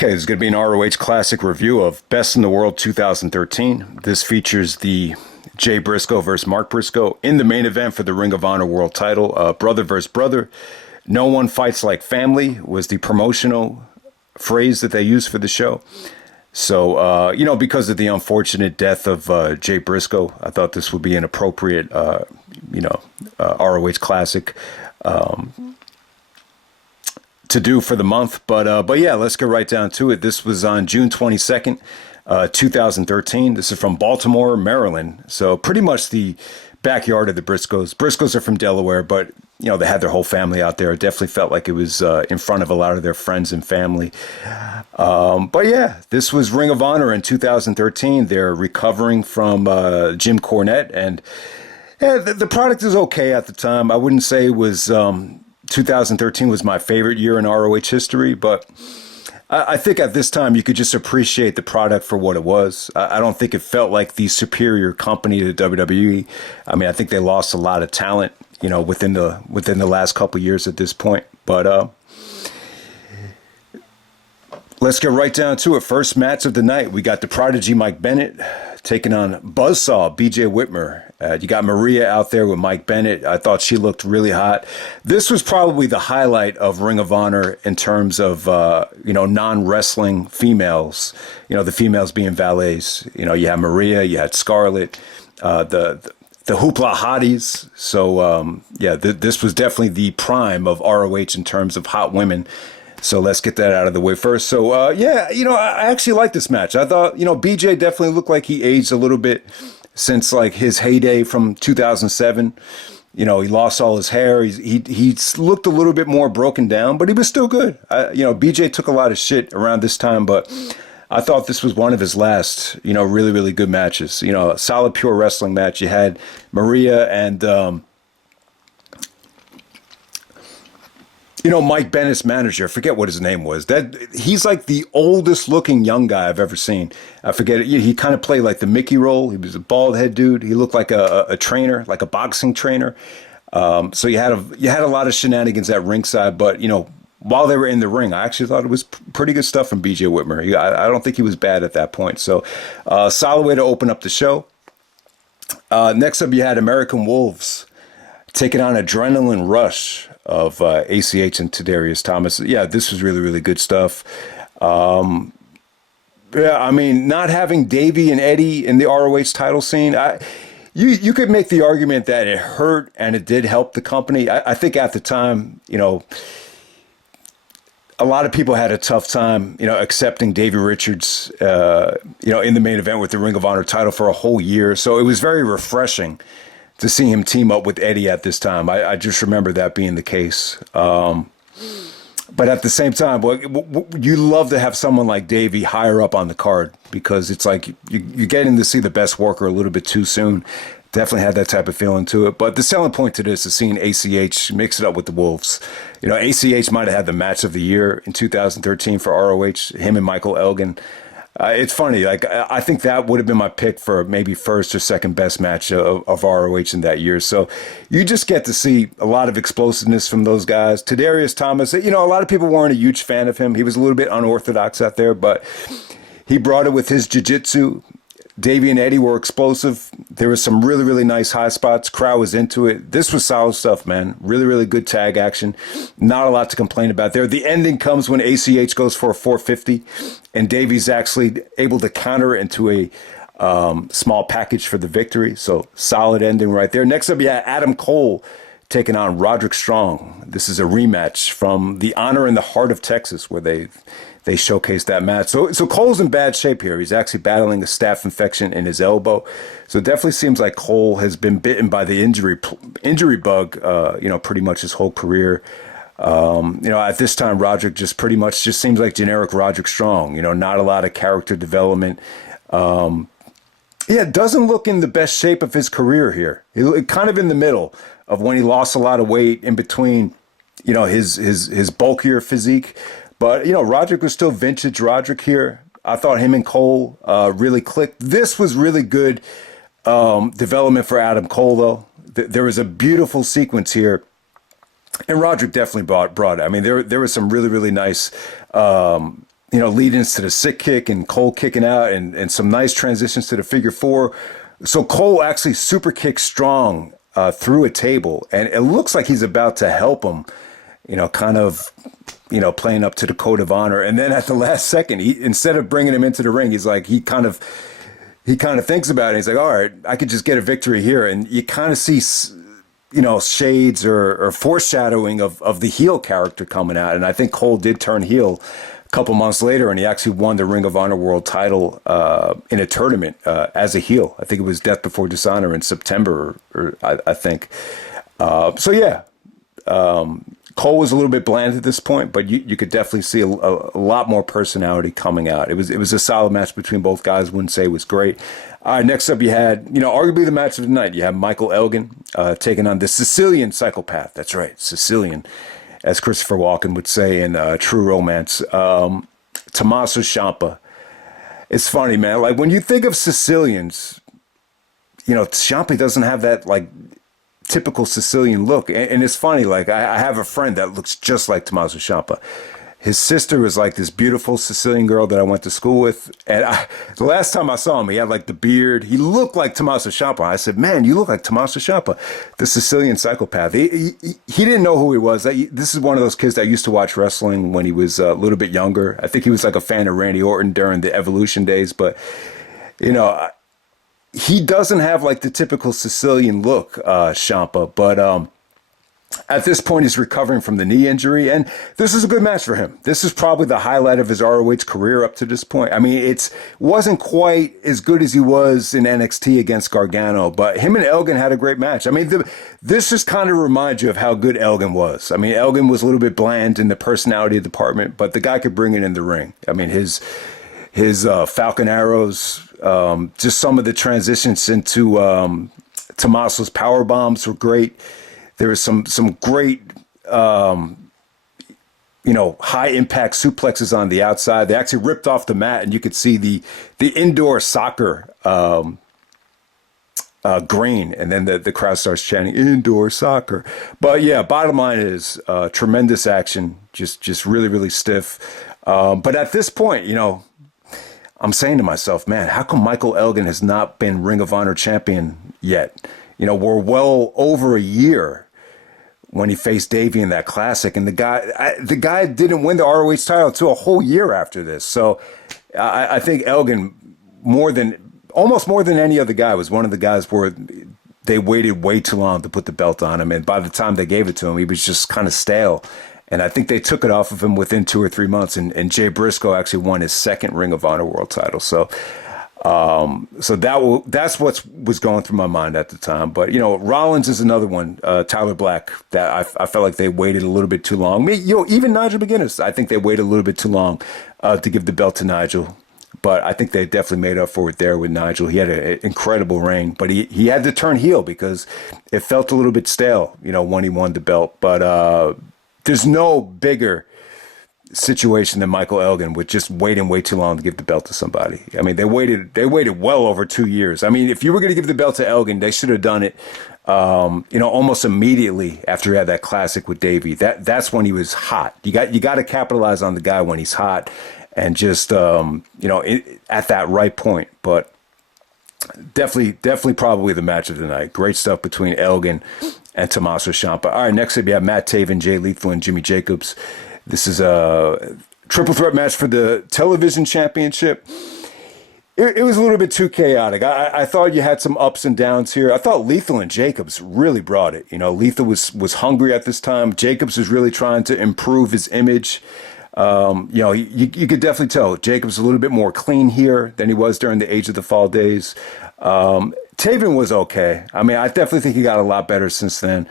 Okay, this is going to be an ROH Classic review of Best in the World 2013. This features the Jay Briscoe versus Mark Briscoe in the main event for the Ring of Honor World title. Brother versus brother. No one fights like family was the promotional phrase that they used for the show. So, because of the unfortunate death of Jay Briscoe, I thought this would be an appropriate, ROH Classic to do for the month. But yeah, let's get right down to it. This was on June 22nd, 2013. This is from Baltimore, Maryland. So pretty much the backyard of the Briscoes. Briscoes are from Delaware, but, they had their whole family out there. It definitely felt like it was in front of a lot of their friends and family. But yeah, this was Ring of Honor in 2013. They're recovering from Jim Cornette. And yeah, the product is okay at the time. I wouldn't say it was... 2013 was my favorite year in ROH history, but I think at this time you could just appreciate the product for what it was. I don't think it felt like the superior company to WWE. I mean, I think they lost a lot of talent, within the last couple of years at this point. But let's get right down to it. First match of the night, we got the Prodigy Mike Bennett taking on Buzzsaw BJ Whitmer. You got Maria out there with Mike Bennett. I thought she looked really hot. This was probably the highlight of Ring of Honor in terms of, non-wrestling females, the females being valets. You had Maria, you had Scarlett, the Hoopla Hotties. So, this was definitely the prime of ROH in terms of hot women. So let's get that out of the way first. So, I actually like this match. I thought, BJ definitely looked like he aged a little bit since like his heyday from 2007. He lost all his hair. He looked a little bit more broken down, but he was still good. BJ took a lot of shit around this time, but I thought this was one of his last, really, really good matches. A solid pure wrestling match. You had Maria and, Mike Bennett's manager, I forget what his name was. He's like the oldest looking young guy I've ever seen. I forget it. He kind of played like the Mickey role. He was a bald head dude. He looked like a trainer, like a boxing trainer. So you had a lot of shenanigans at ringside, but while they were in the ring, I actually thought it was pretty good stuff from BJ Whitmer. I don't think he was bad at that point. So solid way to open up the show. Next up, you had American Wolves taking on Adrenaline Rush of ACH and Tadarius Thomas. Yeah, this was really, really good stuff. Not having Davey and Eddie in the ROH title scene, you could make the argument that it hurt and it did help the company. I think at the time, a lot of people had a tough time, accepting Davey Richards, in the main event with the Ring of Honor title for a whole year. So it was very refreshing to see him team up with Eddie at this time. I just remember that being the case. But at the same time, you love to have someone like Davey higher up on the card because it's like you're getting to see the best worker a little bit too soon. Definitely had that type of feeling to it. But the selling point to this is seeing ACH mix it up with the Wolves. ACH might have had the match of the year in 2013 for ROH, him and Michael Elgin. It's funny, I think that would have been my pick for maybe first or second best match of ROH in that year. So you just get to see a lot of explosiveness from those guys. Tadarius Thomas, a lot of people weren't a huge fan of him. He was a little bit unorthodox out there, but he brought it with his jiu-jitsu. Davey and Eddie were explosive. There was some really, really nice high spots. Crowd was into it. This was solid stuff, man. Really, really good tag action. Not a lot to complain about there. The ending comes when ACH goes for a 450, and Davey's actually able to counter it into a small package for the victory. So solid ending right there. Next up, you have Adam Cole taking on Roderick Strong. This is a rematch from the Honor in the Heart of Texas, where they showcased that match. So Cole's in bad shape here. He's actually battling a staph infection in his elbow. So it definitely seems like Cole has been bitten by the injury bug, pretty much his whole career. At this time, Roderick just seems like generic Roderick Strong, not a lot of character development. Doesn't look in the best shape of his career here. He kind of in the middle of when he lost a lot of weight in between, his bulkier physique. But, Roderick was still vintage Roderick here. I thought him and Cole really clicked. This was really good development for Adam Cole, though. There was a beautiful sequence here. And Roderick definitely brought it. I mean, there was some really, really nice lead-ins to the sick kick and Cole kicking out and some nice transitions to the figure four. So Cole actually super kicks strong through a table, and it looks like he's about to help him, kind of, playing up to the code of honor. And then at the last second, instead of bringing him into the ring, he's like, he kind of thinks about it. He's like, all right, I could just get a victory here. And you kind of see, shades or foreshadowing of the heel character coming out. And I think Cole did turn heel a couple months later, and he actually won the Ring of Honor World title in a tournament as a heel. I think it was Death Before Dishonor in September, or I think. Cole was a little bit bland at this point, but you could definitely see a lot more personality coming out. It was a solid match between both guys. Wouldn't say it was great. All right, next up you had, arguably the match of the night. You have Michael Elgin taking on the Sicilian Psychopath. That's right, Sicilian, as Christopher Walken would say in True Romance. Tommaso Ciampa. It's funny, man. Like, when you think of Sicilians, Ciampa doesn't have that, like, typical Sicilian look. And it's funny, like, I have a friend that looks just like Tommaso Ciampa. His sister was like this beautiful Sicilian girl that I went to school with. And the last time I saw him, he had like the beard. He looked like Tommaso Ciampa. I said, man, you look like Tommaso Ciampa, the Sicilian Psychopath. He didn't know who he was. This is one of those kids that used to watch wrestling when he was a little bit younger. I think he was like a fan of Randy Orton during the Evolution days. But, he doesn't have like the typical Sicilian look, Ciampa. But at this point, he's recovering from the knee injury, and this is a good match for him. This is probably the highlight of his ROH career up to this point. I mean, it wasn't quite as good as he was in NXT against Gargano, but him and Elgin had a great match. I mean, this just kind of reminds you of how good Elgin was. I mean, Elgin was a little bit bland in the personality department, but the guy could bring it in the ring. I mean, his Falcon Arrows, just some of the transitions into Tommaso's power bombs were great. There was some great, high impact suplexes on the outside. They actually ripped off the mat, and you could see the indoor soccer grain, and then the crowd starts chanting indoor soccer. But yeah, bottom line is tremendous action, just really, really stiff. But at this point, I'm saying to myself, man, how come Michael Elgin has not been Ring of Honor champion yet? We're well over a year when he faced Davey in that classic, and the guy didn't win the ROH title until a whole year after this. So I think Elgin, almost more than any other guy, was one of the guys where they waited way too long to put the belt on him, and by the time they gave it to him, he was just kind of stale. And I think they took it off of him within 2 or 3 months, and Jay Briscoe actually won his second Ring of Honor World title. So that's what was going through my mind at the time. But, Rollins is another one, Tyler Black, that I felt like they waited a little bit too long. Even Nigel McGuinness, I think they waited a little bit too long to give the belt to Nigel. But I think they definitely made up for it there with Nigel. He had an incredible reign, but he had to turn heel because it felt a little bit stale, when he won the belt. But there's no bigger situation than Michael Elgin with just waiting way too long to give the belt to somebody. I mean, they waited well over 2 years. I mean, if you were going to give the belt to Elgin, they should have done it, almost immediately after he had that classic with Davey. That's when he was hot. You got to capitalize on the guy when he's hot, and just at that right point. But definitely probably the match of the night. Great stuff between Elgin and Tommaso Ciampa. All right, next up you have Matt Taven, Jay Lethal, and Jimmy Jacobs. This is a triple threat match for the television championship. It was a little bit too chaotic. I thought you had some ups and downs here. I thought Lethal and Jacobs really brought it. Lethal was hungry at this time. Jacobs was really trying to improve his image. You could definitely tell Jacobs a little bit more clean here than he was during the Age of the Fall days. Taven was okay. I mean, I definitely think he got a lot better since then.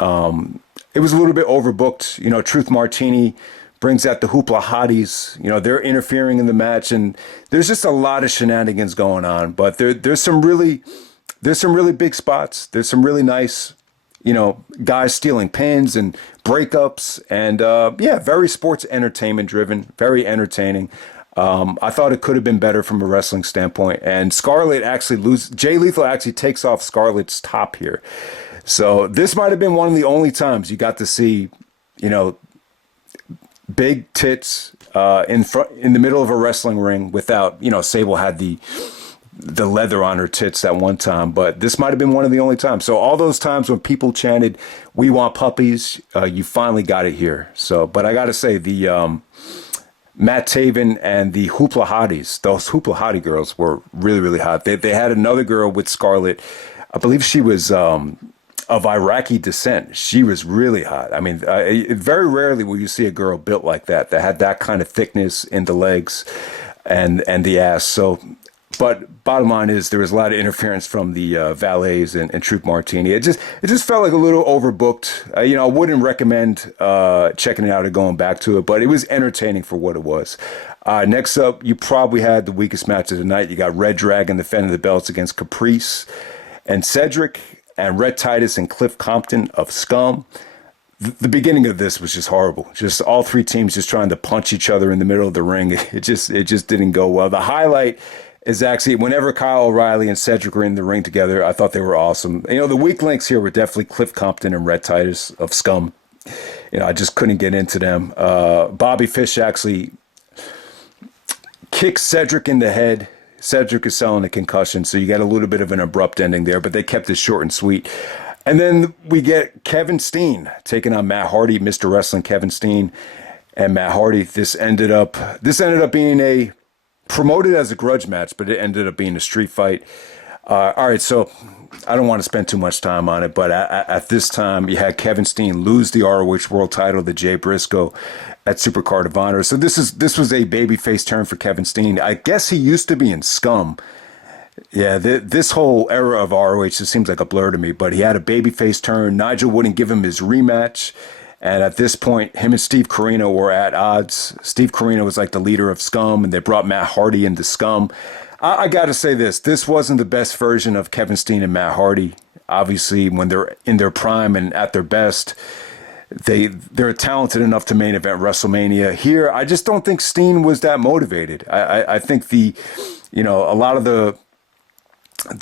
It was a little bit overbooked. Truth Martini brings out the Hoopla Hotties. They're interfering in the match, and there's just a lot of shenanigans going on. But there's some really big spots. There's some really nice, guys stealing pins and breakups, and very sports entertainment driven, very entertaining. I thought it could have been better from a wrestling standpoint, and Scarlett Jay Lethal actually takes off Scarlett's top here. So this might have been one of the only times you got to see, big tits in front, in the middle of a wrestling ring without, Sable had the leather on her tits that one time, but this might have been one of the only times. So all those times when people chanted, "We want puppies," you finally got it here. So, but I got to say, the Matt Taven and the Hoopla Hotties, those Hoopla Hottie girls were really, really hot. They had another girl with Scarlett. I believe she was of Iraqi descent. She was really hot. I mean, very rarely will you see a girl built like that had that kind of thickness in the legs and the ass. So, but bottom line is there was a lot of interference from the valets and Troop Martini. It just felt like a little overbooked. I wouldn't recommend checking it out or going back to it, but it was entertaining for what it was. Next up, you probably had the weakest match of the night. You got Red Dragon defending the belts against Caprice and Cedric, and Rhett, Titus, and Cliff Compton of Scum. The beginning of this was just horrible. Just all three teams just trying to punch each other in the middle of the ring. It just didn't go well. The highlight is actually whenever Kyle O'Reilly and Cedric were in the ring together, I thought they were awesome. The weak links here were definitely Cliff Compton and Rhett Titus of Scum. I just couldn't get into them. Bobby Fish actually kicks Cedric in the head. Cedric is selling a concussion, so you got a little bit of an abrupt ending there, but they kept it short and sweet. And then we get Kevin Steen taking on Matt Hardy, Mr. Wrestling Kevin Steen and Matt Hardy. This ended up being promoted as a grudge match, but it ended up being a street fight. All right, so I don't want to spend too much time on it, but at this time, you had Kevin Steen lose the ROH World Title to Jay Briscoe at Supercard of Honor. So this was a babyface turn for Kevin Steen. I guess he used to be in Scum. Yeah, this whole era of ROH just seems like a blur to me, but he had a babyface turn. Nigel wouldn't give him his rematch. And at this point, him and Steve Corino were at odds. Steve Corino was like the leader of Scum, and they brought Matt Hardy into Scum. I got to say this wasn't the best version of Kevin Steen and Matt Hardy. Obviously, when they're in their prime and at their best, they're talented enough to main event WrestleMania. Here, I just don't think Steen was that motivated. I think a lot of the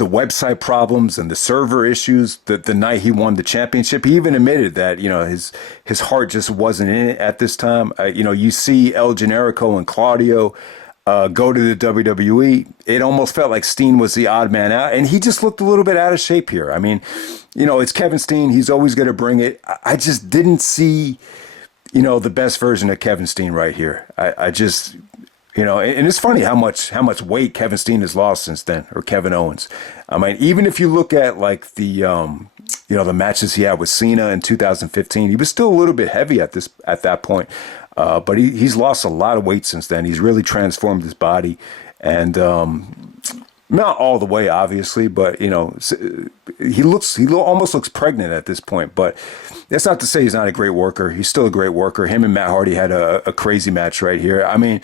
website problems and the server issues the night he won the championship, he even admitted that, his heart just wasn't in it at this time. You see El Generico and Claudio go to the WWE. It almost felt like Steen was the odd man out, and he just looked a little bit out of shape here. I mean, it's Kevin Steen. He's always going to bring it. I just didn't see, the best version of Kevin Steen right here. I just... and it's funny how much weight Kevin Steen has lost since then, or Kevin Owens. I mean, even if you look at like the matches he had with Cena in 2015, he was still a little bit heavy at that point. But he's lost a lot of weight since then. He's really transformed his body, and not all the way, obviously, but he almost looks pregnant at this point. But that's not to say he's not a great worker. He's still a great worker. Him and Matt Hardy had a crazy match right here. I mean,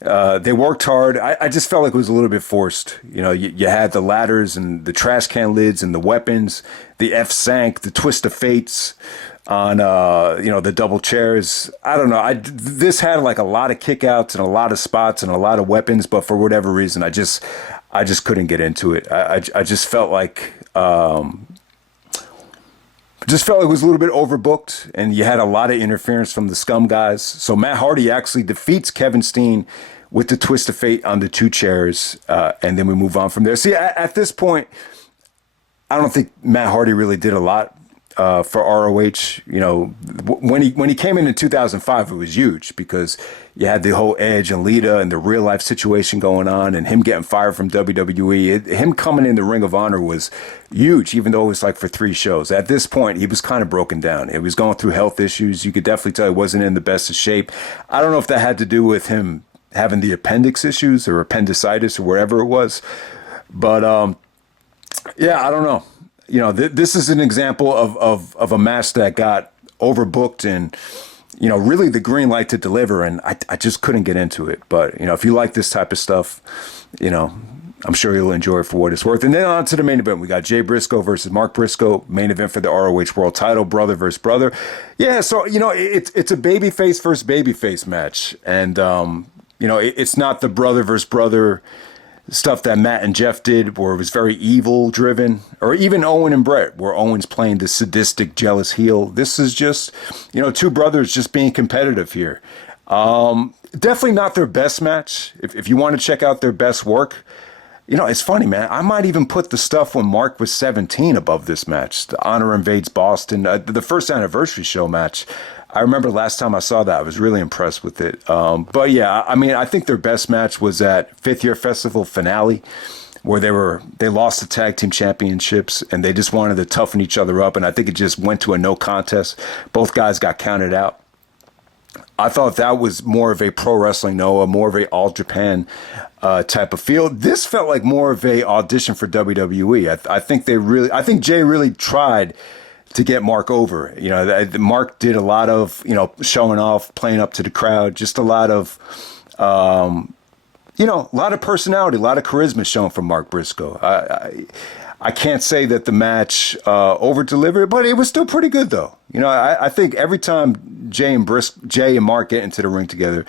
they worked hard. I just felt like it was a little bit forced. You had the ladders and the trash can lids and the weapons, the F sank, the twist of fates on the double chairs. I don't know. This had like a lot of kickouts and a lot of spots and a lot of weapons, but for whatever reason, I just couldn't get into it. I just felt like it was a little bit overbooked, and you had a lot of interference from the Scum guys. So Matt Hardy actually defeats Kevin Steen with the twist of fate on the two chairs, and then we move on from there. See, at this point, I don't think Matt Hardy really did a lot for ROH. When he came in 2005, it was huge because you had the whole Edge and Lita and the real life situation going on, and him getting fired from WWE. Him coming in the Ring of Honor was huge, even though it was like for 3 shows. At this point, he was kind of broken down. He was going through health issues. You could definitely tell he wasn't in the best of shape. I don't know if that had to do with him having the appendix issues or appendicitis or whatever it was, but yeah, I don't know. This is an example of a match that got overbooked and, really the green light to deliver. And I just couldn't get into it. But, if you like this type of stuff, I'm sure you'll enjoy it for what it's worth. And then on to the main event. We got Jay Briscoe versus Mark Briscoe, main event for the ROH World Title, brother versus brother. Yeah, so, it's a babyface versus babyface match. And, it's not the brother versus brother stuff that Matt and Jeff did where it was very evil driven, or even Owen and Brett where Owen's playing the sadistic jealous heel. This is just, 2 brothers just being competitive here. Definitely not their best match. If you want to check out their best work, it's funny, man. I might even put the stuff when Mark was 17 above this match. The Honor Invades Boston, the first anniversary show match. I remember last time I saw that, I was really impressed with it. But yeah, I mean, I think their best match was at Fifth Year Festival finale, where they lost the tag team championships and they just wanted to toughen each other up. And I think it just went to a no contest. Both guys got counted out. I thought that was more of a pro wrestling Noah, more of a All Japan type of feel. This felt like more of a audition for WWE. I think Jay really tried to get Mark over. Mark did a lot of showing off, playing up to the crowd, just a lot of a lot of personality, a lot of charisma shown from Mark Briscoe. I can't say that the match over delivered, but it was still pretty good though. I think every time Jay and Mark get into the ring together,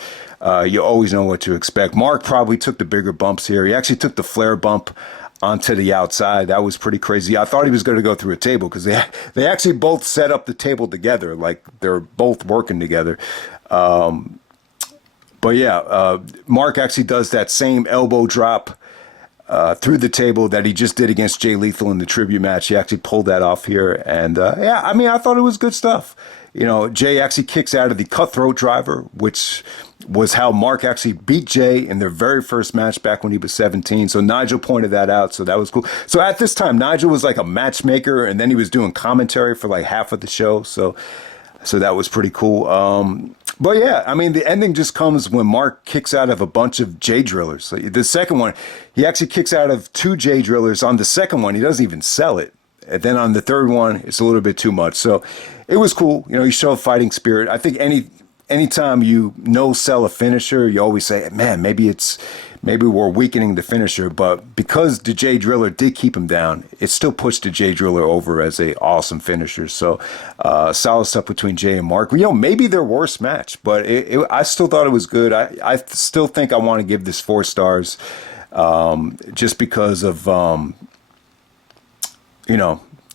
you always know what to expect. Mark probably took the bigger bumps here. He actually took the flare bump onto the outside. That was pretty crazy. I thought he was going to go through a table because they actually both set up the table together, like they're both working together. But yeah, Mark actually does that same elbow drop through the table that he just did against Jay Lethal in the tribute match. He actually pulled that off here. And yeah, I mean, I thought it was good stuff. Jay actually kicks out of the cutthroat driver, which was how Mark actually beat Jay in their very first match back when he was 17. So Nigel pointed that out. So that was cool. So at this time, Nigel was like a matchmaker and then he was doing commentary for like half of the show. So that was pretty cool. But yeah, I mean, the ending just comes when Mark kicks out of a bunch of J drillers. So the second one, he actually kicks out of 2 J drillers. On the second one, he doesn't even sell it. And then on the third one, it's a little bit too much. So it was cool. He showed fighting spirit. I think anytime you no-sell a finisher, you always say, man, maybe we're weakening the finisher. But because the J Driller did keep him down, it still pushed the J Driller over as a awesome finisher. So solid stuff between Jay and Mark. Maybe their worst match, but I still thought it was good. I still think I want to give this 4 stars just because of,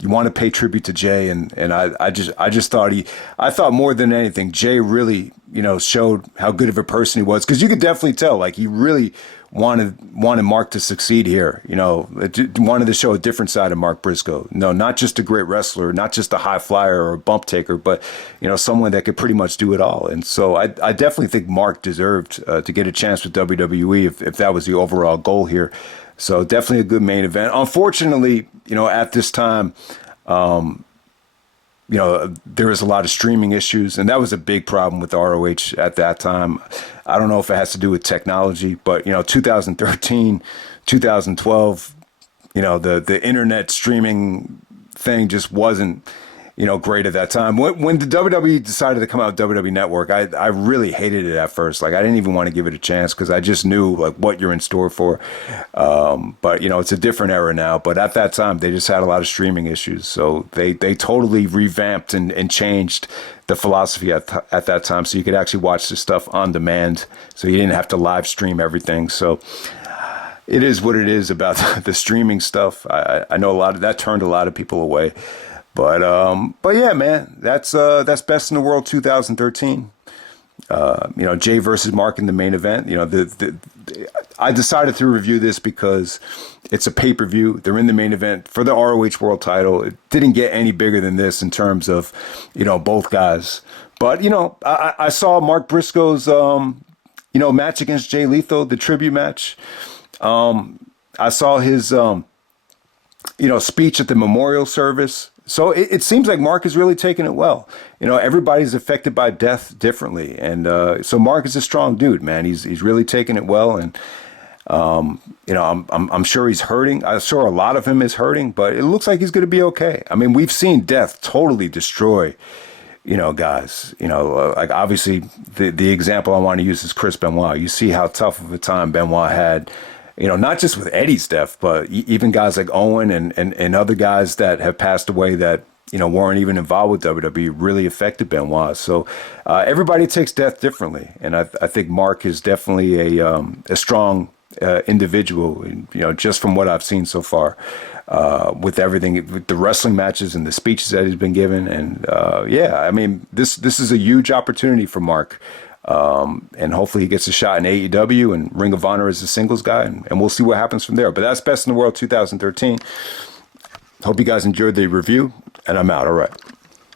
you want to pay tribute to Jay, and I just thought I thought more than anything, Jay really, showed how good of a person he was, because you could definitely tell, like, he really wanted Mark to succeed here. Wanted to show a different side of Mark Briscoe. No, not just a great wrestler, not just a high flyer or a bump taker, but someone that could pretty much do it all. And so I definitely think Mark deserved to get a chance with WWE if that was the overall goal here. So definitely a good main event. Unfortunately, at this time, there was a lot of streaming issues, and that was a big problem with ROH at that time. I don't know if it has to do with technology, but 2013, 2012, the internet streaming thing just wasn't great at that time. When the WWE decided to come out with WWE Network, I really hated it at first. Like, I didn't even want to give it a chance because I just knew like what you're in store for. But it's a different era now. But at that time, they just had a lot of streaming issues. So they totally revamped and changed the philosophy at that time. So you could actually watch the stuff on demand. So you didn't have to live stream everything. So it is what it is about the streaming stuff. I know a lot of that turned a lot of people away. But yeah, man, that's Best in the World 2013. Jay versus Mark in the main event. I decided to review this because it's a pay-per-view. They're in the main event for the ROH World Title. It didn't get any bigger than this in terms of both guys. But I saw Mark Briscoe's match against Jay Lethal, the tribute match. I saw his speech at the memorial service. So it seems like Mark is really taking it well. Everybody's affected by death differently. And so Mark is a strong dude, man. He's really taking it well. And, I'm sure he's hurting. I'm sure a lot of him is hurting, but it looks like he's going to be okay. I mean, we've seen death totally destroy, guys. Like obviously the example I want to use is Chris Benoit. You see how tough of a time Benoit had. Not just with Eddie's death, but even guys like Owen and other guys that have passed away that, weren't even involved with WWE really affected Benoit. So everybody takes death differently. And I think Mark is definitely a strong individual, just from what I've seen so far with everything, with the wrestling matches and the speeches that he's been given. And yeah, I mean, this is a huge opportunity for Mark. And hopefully he gets a shot in AEW and Ring of Honor as a singles guy, and we'll see what happens from there. But that's Best in the World 2013. Hope you guys enjoyed the review, and I'm out. All right.